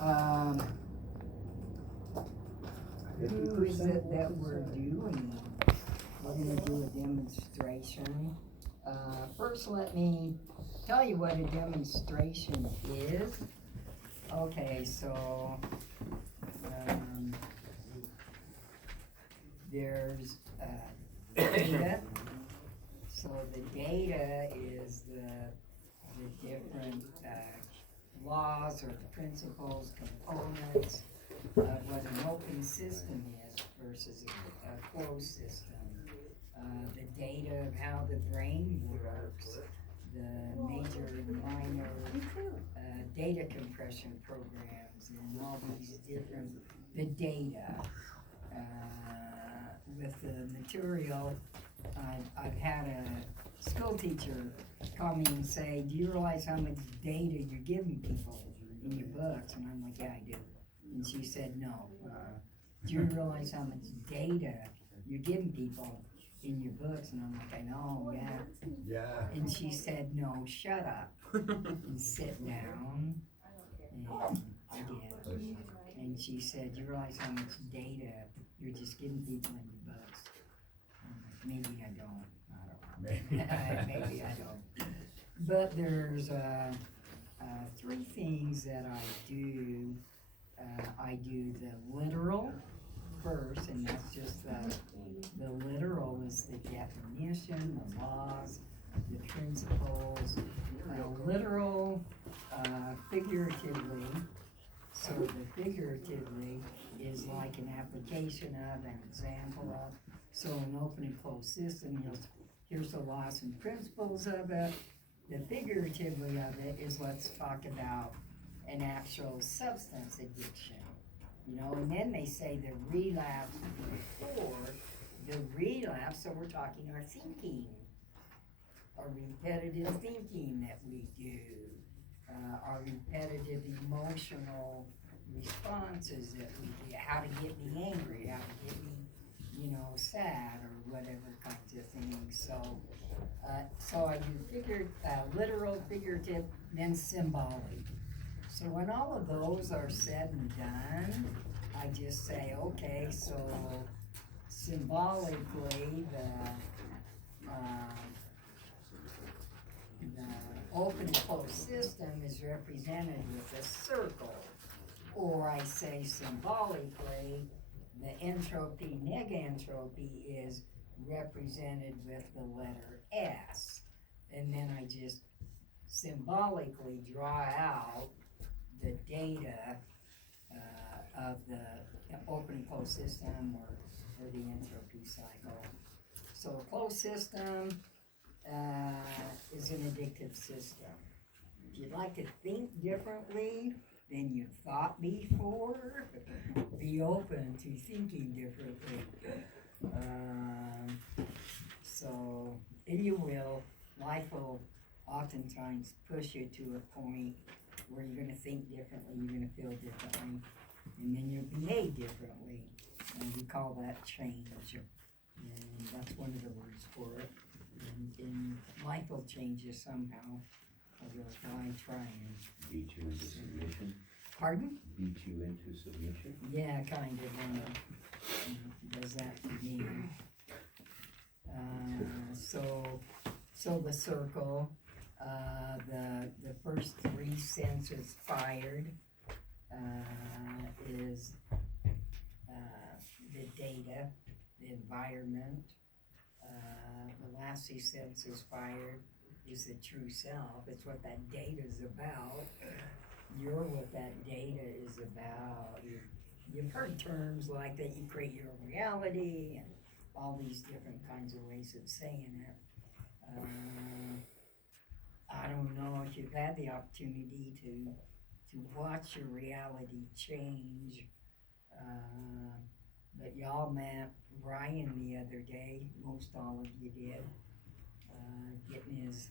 Um, who is it that we're doing? We're going to do a demonstration. First, let me tell you what a demonstration is. Okay, so there's data. So the data is the different laws or principles, components of what an open system is versus a closed system. The data of how the brain works, the major and minor data compression programs, and all these different, the data. With the material, I've had a school teacher call me and say, do you realize how much data you're giving people in your books? And I'm like, yeah, I do. And she said, no. Do you realize how much data you're giving people in your books? And I'm like, I know, yeah. And she said, no, shut up and sit down. And I did. And she said, you realize how much data you're just giving people in your books? I'm like, maybe I don't. Maybe I don't. But there's three things that I do. I do the literal first, and that's just the literal is the definition, the laws, the principles. Literal, figuratively. So the figuratively is like an application of, an example of. So an open and closed system, here's the laws and principles of it. The figuratively of it is, let's talk about an actual substance addiction. And then they say the relapse before the relapse, so we're talking our thinking, our repetitive thinking that we do, our repetitive emotional responses that we do, how to get me angry, how to get me, sad, or whatever kinds of things. So I do literal, figurative, then symbolic. So when all of those are said and done, I just say, okay, so symbolically, the open and closed system is represented with a circle. Or I say symbolically, the entropy, negentropy is represented with the letter S. And then I just symbolically draw out the data of the open and closed system or the entropy cycle. So a closed system is an addictive system. If you'd like to think differently than you thought before, be open to thinking differently. And you will, life will oftentimes push you to a point where you're going to think differently, you're going to feel differently, and then you'll behave differently. And we call that change. And that's one of the words for it. And life will change you somehow. By trying. Beat you into submission? Pardon? Beat you into submission? Yeah, kind of. Does that to me. So the circle, the first three senses fired is the data, the environment. The last two senses fired is the true self. It's what that data is about. You're what that data is about. You've heard terms like that, you create your own reality, and all these different kinds of ways of saying it. I don't know if you've had the opportunity to watch your reality change, but y'all met Ryan the other day, most all of you did, getting his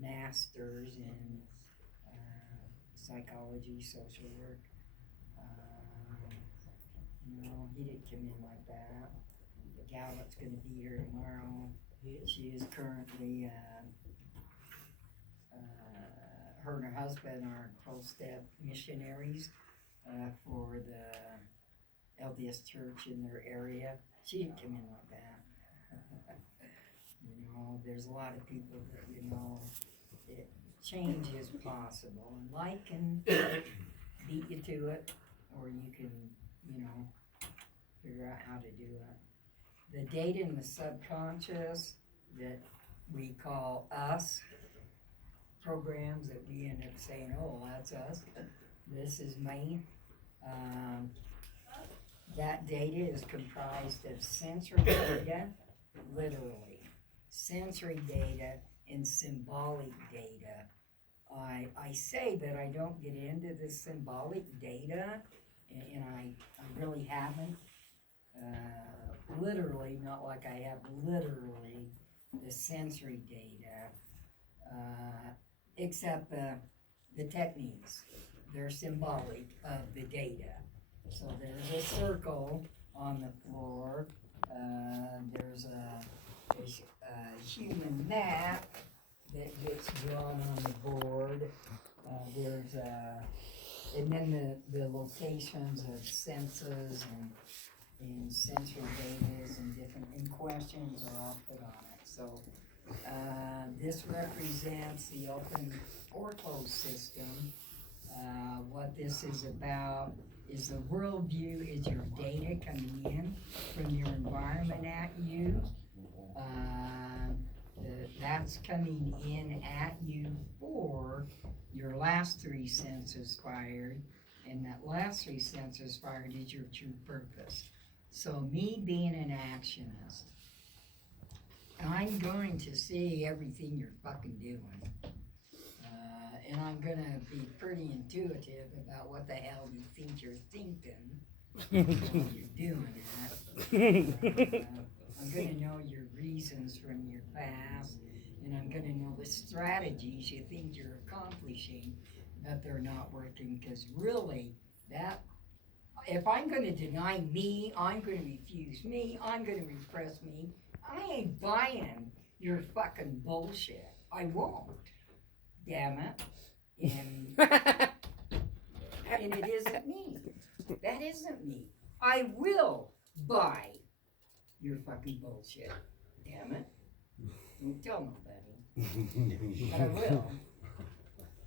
master's in psychology, social work. He didn't come in like that. The gal that's going to be here tomorrow, she is currently, her and her husband are 12-step missionaries for the LDS church in their area. She didn't come in like that. There's a lot of people that, change is possible. And light can beat you to it, or you can, figure out how to do it. The data in the subconscious that we call us, programs that we end up saying, oh, that's us, this is me. That data is comprised of sensory data, literally, sensory data and symbolic data. I say that I don't get into the symbolic data, and I really haven't. Literally, not like I have literally the sensory data, except the techniques. They're symbolic of the data. So there's a circle on the floor. There's a human map that gets drawn on the board. And then the locations of senses and sensory data and questions are all put on it. So this represents the open foreclosed system. What this is about is the worldview is your data coming in from your environment at you. That's coming in at you for your last three senses fired, and that last three senses fired is your true purpose. So me being an actionist, I'm going to see everything you're fucking doing. And I'm gonna be pretty intuitive about what the hell you think you're thinking while you're doing it. I'm gonna know your reasons from your past, and I'm gonna know the strategies you think you're accomplishing, but they're not working, because really, if I'm gonna deny me, I'm gonna refuse me, I'm gonna repress me, I ain't buying your fucking bullshit. I won't. Damn it. And it isn't me. That isn't me. I will buy your fucking bullshit. Damn it. Don't tell nobody. But I will.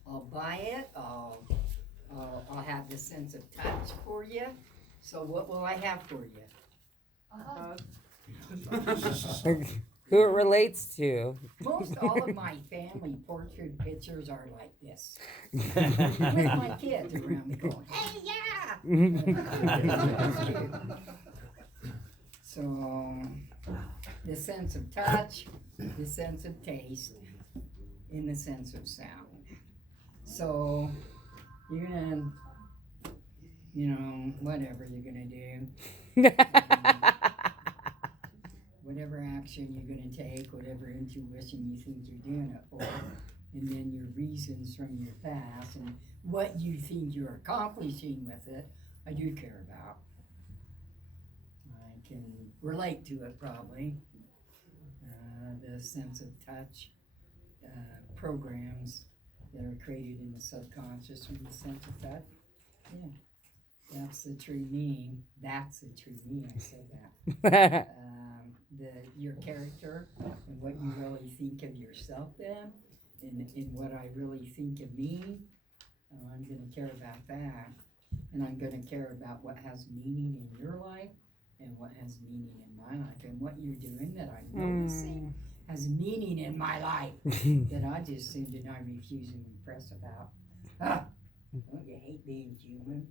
I'll buy it. I'll have the sense of touch for you. So what will I have for you? Who it relates to. Most all of my family portrait pictures are like this. With my kids around me going, hey, yeah! So, the sense of touch, the sense of taste, and the sense of sound. So, you're gonna, whatever you're gonna do. Whatever action you're going to take, whatever intuition you think you're doing it for, and then your reasons from your past, and what you think you're accomplishing with it, I do care about. I can relate to it probably. The sense of touch programs that are created in the subconscious from the sense of touch. Yeah, that's the true me. That's the true me. I said that. Your character and what you really think of yourself then, and what I really think of me, I'm going to care about that, and I'm going to care about what has meaning in your life and what has meaning in my life, and what you're doing that I'm noticing has meaning in my life that I just seem to not refuse and repress about. Don't you hate being human?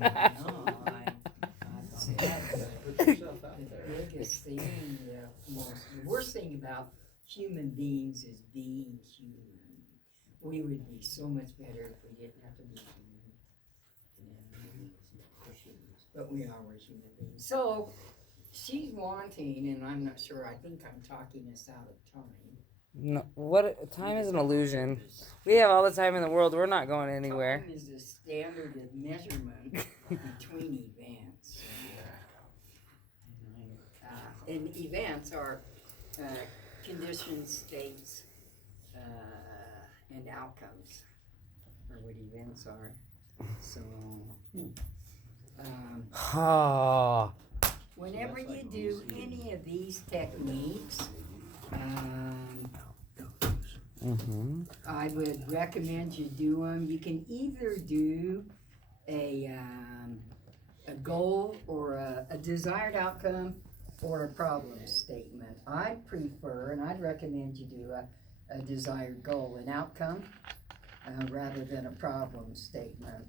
No, I'd say the biggest thing, the worst thing about human beings is being human. We would be so much better if we didn't have to be human. But we are, we're human beings. So, she's wanting, and I'm not sure, I think I'm talking us out of time. No, time is an illusion. We have all the time in the world. We're not going anywhere. Time is a standard of measurement between events. And events are conditions, states, and outcomes are what events are. So, Oh. whenever you do any of these techniques, I would recommend you do them. You can either do a goal or a desired outcome or a problem statement. I'd prefer, and I'd recommend you do a desired goal and outcome rather than a problem statement.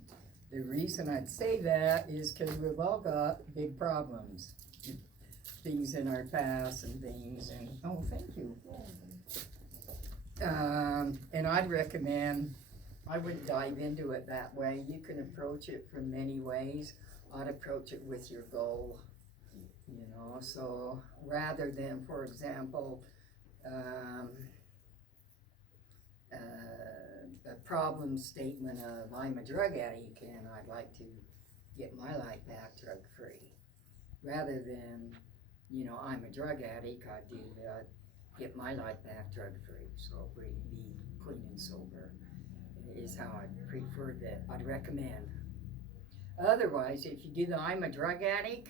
The reason I'd say that is because we've all got big problems, things in our past and things, and oh, thank you. And I'd recommend, I wouldn't dive into it that way. You can approach it from many ways. I'd approach it with your goal, you know, so rather than, for example, a problem statement of I'm a drug addict and I'd like to get my life back drug free. Rather than, you know, I'm a drug addict, I'd do that, get my life back drug free, so be clean and sober is how I'd prefer that, I'd recommend. Otherwise, if you do the I'm a drug addict,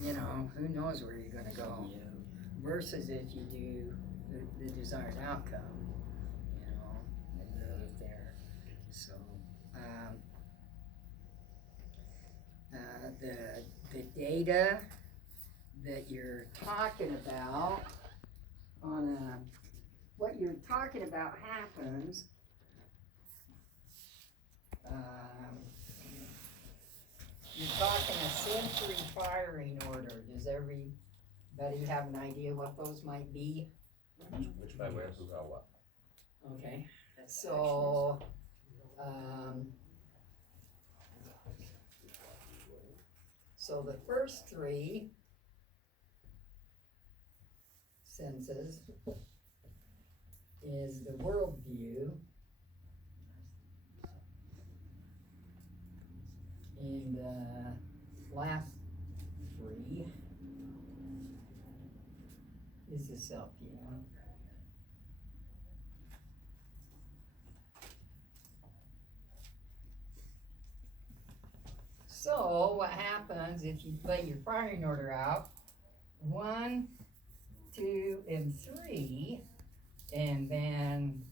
you know, who knows where you're gonna go. Versus if you do the desired outcome, you know, and you get there. So, the data that you're talking about what you're talking about happens you're talking a sensory firing order. Does everybody have an idea what those might be? Which by where, who, how, what? Okay, so so the first three senses is the worldview, and the last three is the self-view. So what happens if you lay your firing order out, 1, 2, and 3, and then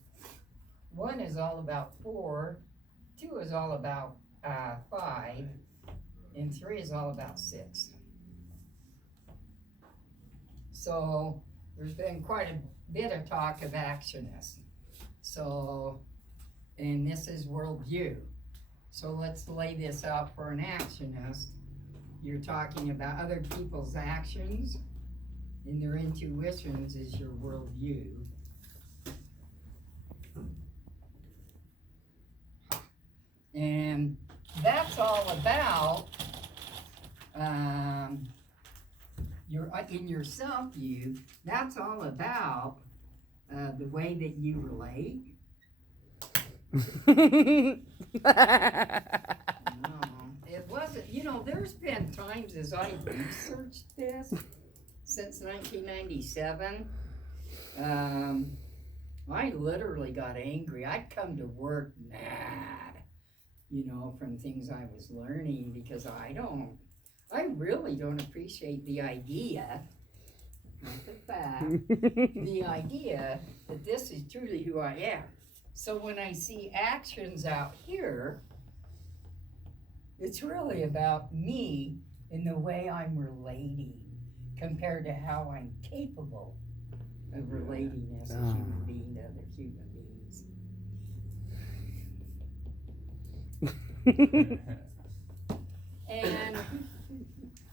1 is all about 4, 2 is all about 5, and 3 is all about 6. So there's been quite a bit of talk of actionists. So, and this is worldview. So let's lay this out for an actionist. You're talking about other people's actions, and their intuitions is your worldview. And that's all about in your self-view, that's all about the way that you relate. No, it wasn't, you know, there's been times as I researched this since 1997, I literally got angry. I'd come to work mad, you know, from things I was learning, because I really don't appreciate the idea, not the fact, the idea that this is truly who I am. So when I see actions out here, it's really about me in the way I'm relating compared to how I'm capable of relating as a human being to other human beings. And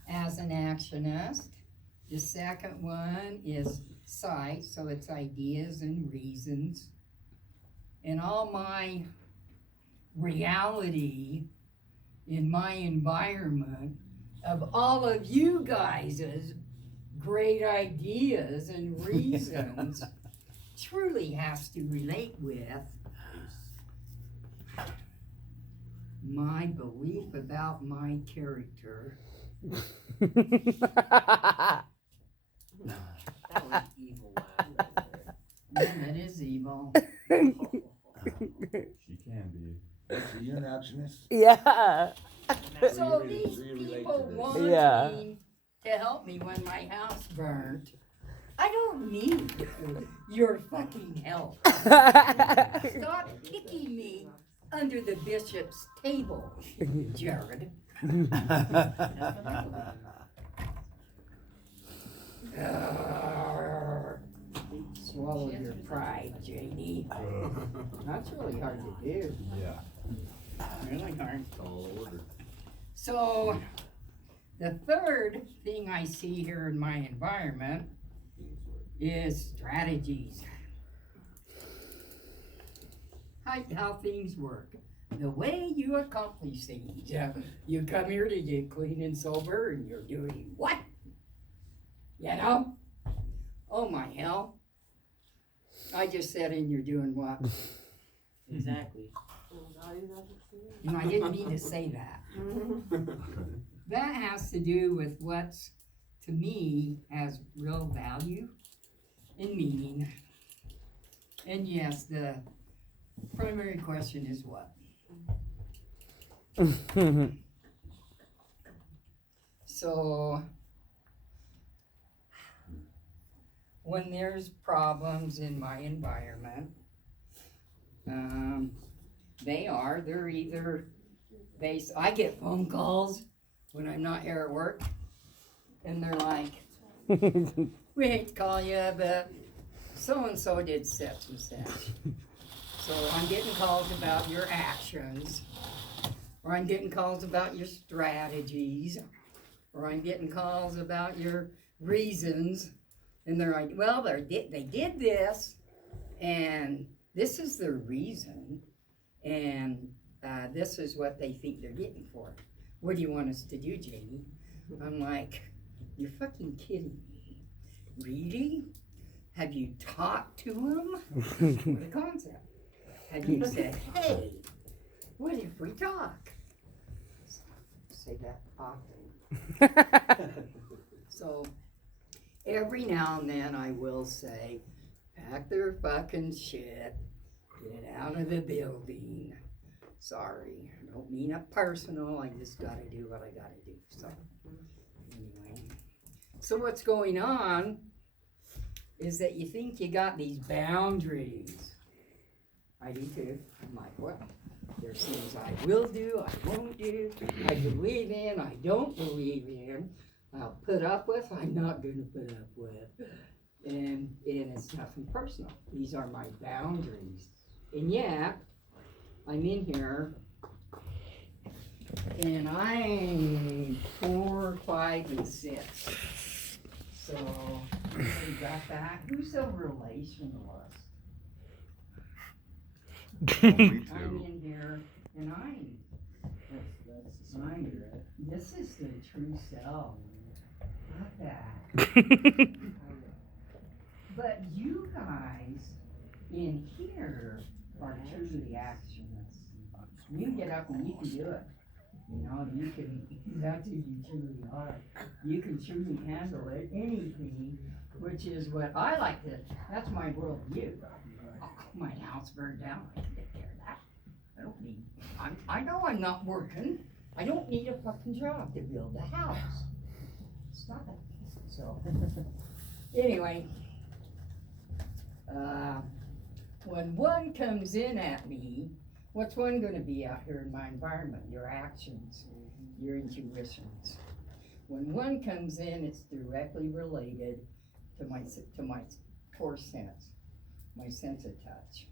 as an actionist, the second one is sight, so it's ideas and reasons. And all my reality in my environment of all of you guys' great ideas and reasons truly has to relate with my belief about my character. That was evil laugh right there. Yeah, that is evil. She can be. So you're an alchemist? Yeah. So you these relate people to this. wanting Yeah. to help me when my house burnt. I don't need your fucking help. Stop kicking me under the bishop's table, Jared. Swallow your pride, Janie. That's really hard to do. Yeah. Really hard. Tall order. So, the third thing I see here in my environment is strategies. How things work. The way you accomplish things. You come here to get clean and sober, and you're doing what? You know? Oh my hell. I just said, and you're doing what? Exactly. And I didn't mean to say that. That has to do with what's, to me, has real value and meaning. And yes, the primary question is what? So, when there's problems in my environment, they're either I get phone calls when I'm not here at work, and they're like, we hate to call you, but so-and-so did such and such. So I'm getting calls about your actions, or I'm getting calls about your strategies, or I'm getting calls about your reasons, and they're like, well, they did this, and this is their reason, and this is what they think they're getting for it. What do you want us to do, Janie? I'm like, you're fucking kidding me. Really? Have you talked to them? What a concept. Have you said, hey, what if we talk? Say that often. So, every now and then I will say, pack their fucking shit, get it out of the building. Sorry, I don't mean it personal, I just gotta do what I gotta do, so. Anyway, so what's going on is that you think you got these boundaries. I do too. I'm like, well, there's things I will do, I won't do, I believe in, I don't believe in, I'll put up with, I'm not gonna put up with. And it's nothing personal. These are my boundaries. And yet, I'm in here, and I'm 4, 5, and 6. So, you got that? Who's the relationalist? I'm in here, and this is the true self. Got that. But you guys in here are truly actionists. You get up and you can do it. You know, that's who you truly are. You can truly handle it, anything, which is what I like to, that's my worldview. Oh, my house burned down, I can take care of that. I don't need, I know I'm not working. I don't need a fucking job to build a house. Stop it. So, anyway. When one comes in at me, what's one going to be out here in my environment? Your actions, your intuitions. When one comes in, it's directly related to my core sense, my sense of touch.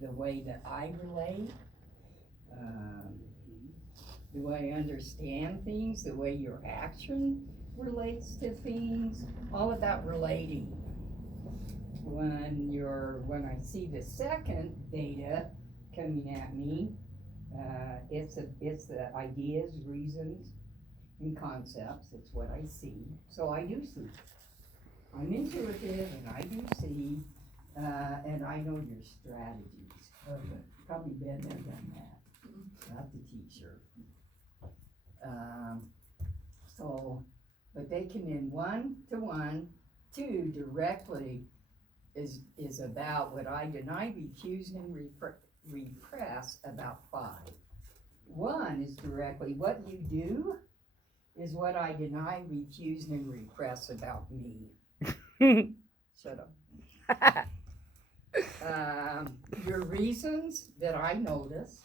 The way that I relate, the way I understand things, the way your action relates to things, all about relating. When I see the second data coming at me, it's the ideas, reasons, and concepts. It's what I see. So I do see. I'm intuitive, and I do see, and I know your strategies. Okay. Probably been there, done that. Not the T-shirt. But they come in 1-to-1, 2 directly is about what I deny, refuse, and repress about 5. One is directly what you do is what I deny, refuse, and repress about me. Shut up. Your reasons that I notice,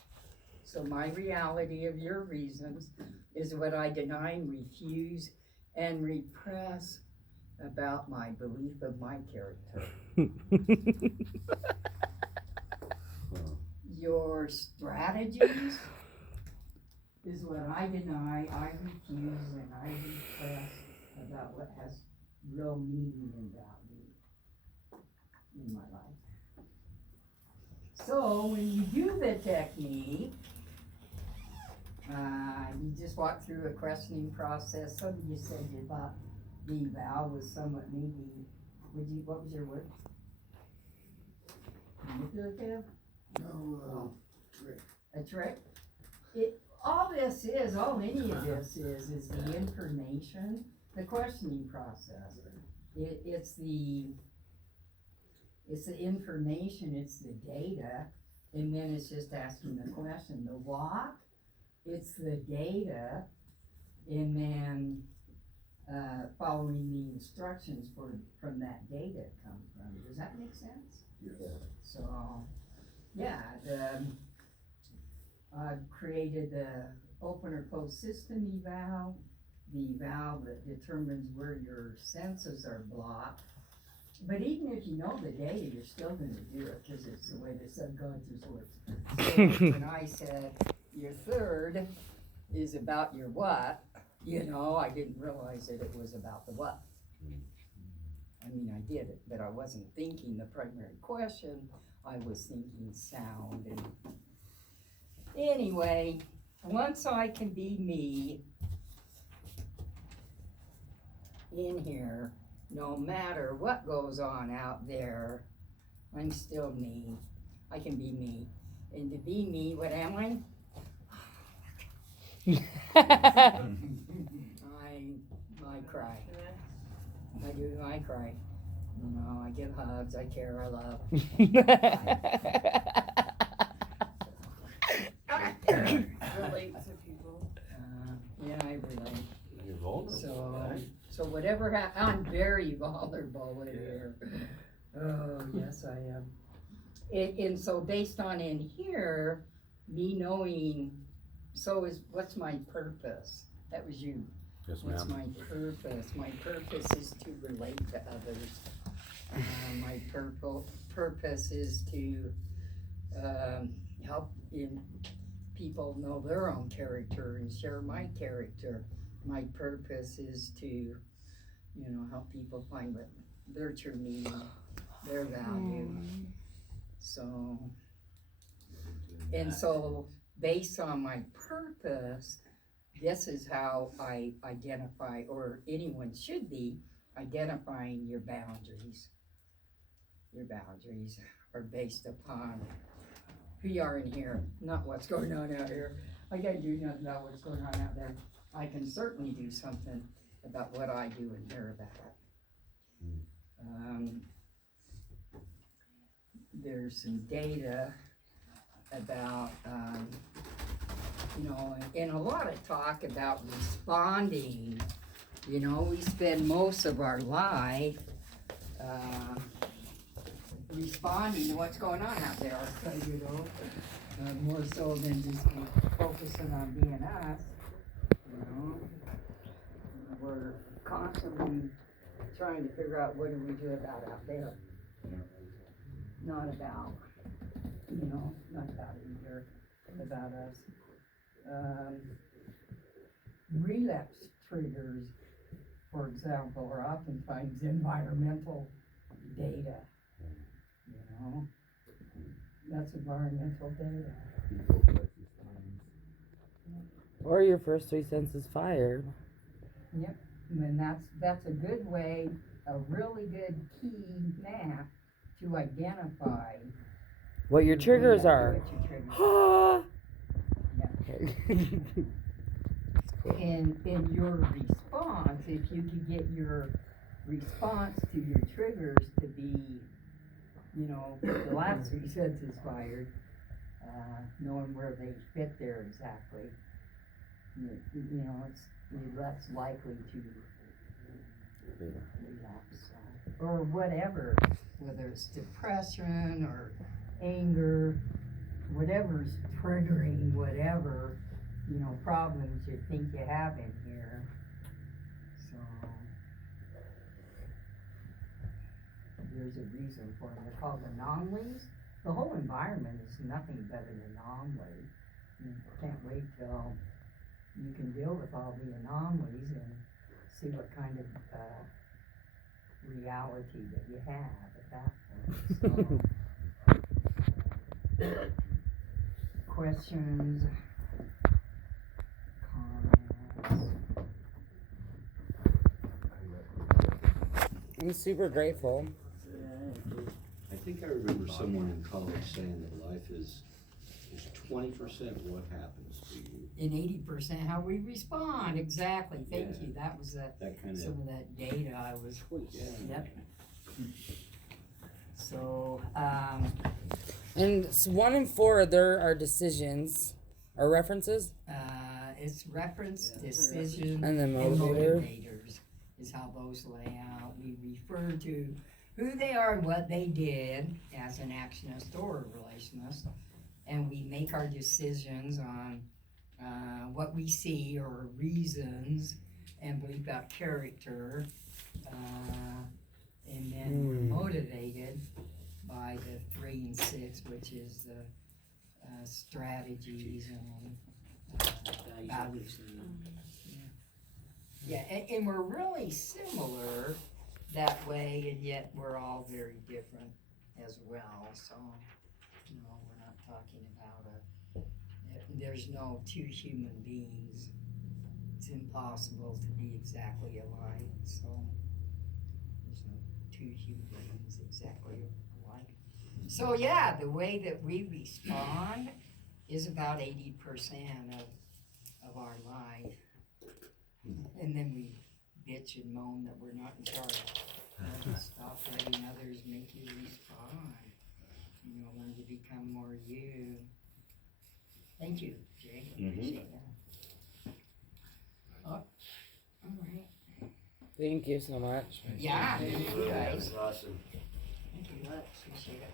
so my reality of your reasons is what I deny and refuse and repress about my belief of my character. Your strategies is what I deny, I refuse, and I repress about what has real meaning and value in my life. So when you do the technique, you just walk through a questioning process. Some of you said you thought the eval was somewhat maybe, what was your word? Manipulative? No, A trick? All any of this is the information, the questioning process. It's the information, it's the data, and then it's just asking the question. The walk, it's the data, and then following the instructions from that data come from. Does that make sense? yes. So, yeah, I've created the open or closed system eval, the eval that determines where your senses are blocked. But even if you know the data, you're still going to do it because it's the way the subconscious works. So when I said your third is about your what, I didn't realize that it was about the what. I mean, I did it, but I wasn't thinking the primary question. I was thinking sound. And anyway, once I can be me in here, no matter what goes on out there, I'm still me. I can be me. And to be me, what am I? I cry. I do, I cry. I give hugs, I care, I love. Relate to people. Yeah, I relate. You're vulnerable, right? So whatever I'm very vulnerable in here. Oh, yes, I am. And so based on in here, me knowing, what's my purpose? That was you. Yes, What's ma'am. my purpose? My purpose is to relate to others. My purpose is to help people know their own character and share my character. My purpose is to, help people find what their true meaning, their value. So based on my purpose, this is how I identify, or anyone should be identifying your boundaries. Your boundaries are based upon who you are in here, not what's going on out here. I can't do nothing about what's going on out there. I can certainly do something about what I do in here about it. There's some data about, and a lot of talk about responding. We spend most of our life responding to what's going on out there. More so than just focusing on being us. We're constantly trying to figure out what do we do about out there. Not about, not about either, about us. Relapse triggers, for example, are oftentimes environmental data. That's environmental data. Or your first 3 senses fired. Yep, and that's a good way, a really good key map to identify What your triggers are. What your triggers are. And in your response, if you could get your response to your triggers to be, the last 3 senses fired, knowing where they fit there exactly. You know, you're less likely to relapse, or whatever, whether it's depression or anger, whatever's triggering whatever, you know, problems you think you have in here. So there's a reason for them. They're called anomalies. The whole environment is nothing but an anomaly. You can't wait till you can deal with all the anomalies and see what kind of reality that you have at that point. So, questions, comments? I'm super grateful. I think I remember someone in college saying that life is 20% what happens to you. And 80% how we respond. Exactly. Thank Yeah. you. That was That kind some of, of that data I was. yeah. Yep. So, And 1 in 4 there are decisions or references. it's reference, decision, And then and motivator. motivators is how those lay out. We refer to who they are and what they did as an actionist or a relationist, and we make our decisions on what we see or reasons and believe about character, and then we're motivated by the 3 and 6, which is the strategies and values. Yeah, and we're really similar that way, and yet we're all very different as well. So, you know, we're not talking about there's no 2 human beings. It's impossible to be exactly alike. So, there's no 2 human beings exactly alike. So, yeah, the way that we respond is about 80% of our life. And then we bitch and moan that we're not in charge. Just stop letting others make you respond. You know, learn to become more you. Thank you, Jay. I appreciate that. Oh, all right. Thank you so much. Yeah, thank you guys. Awesome. Thank you. Appreciate it.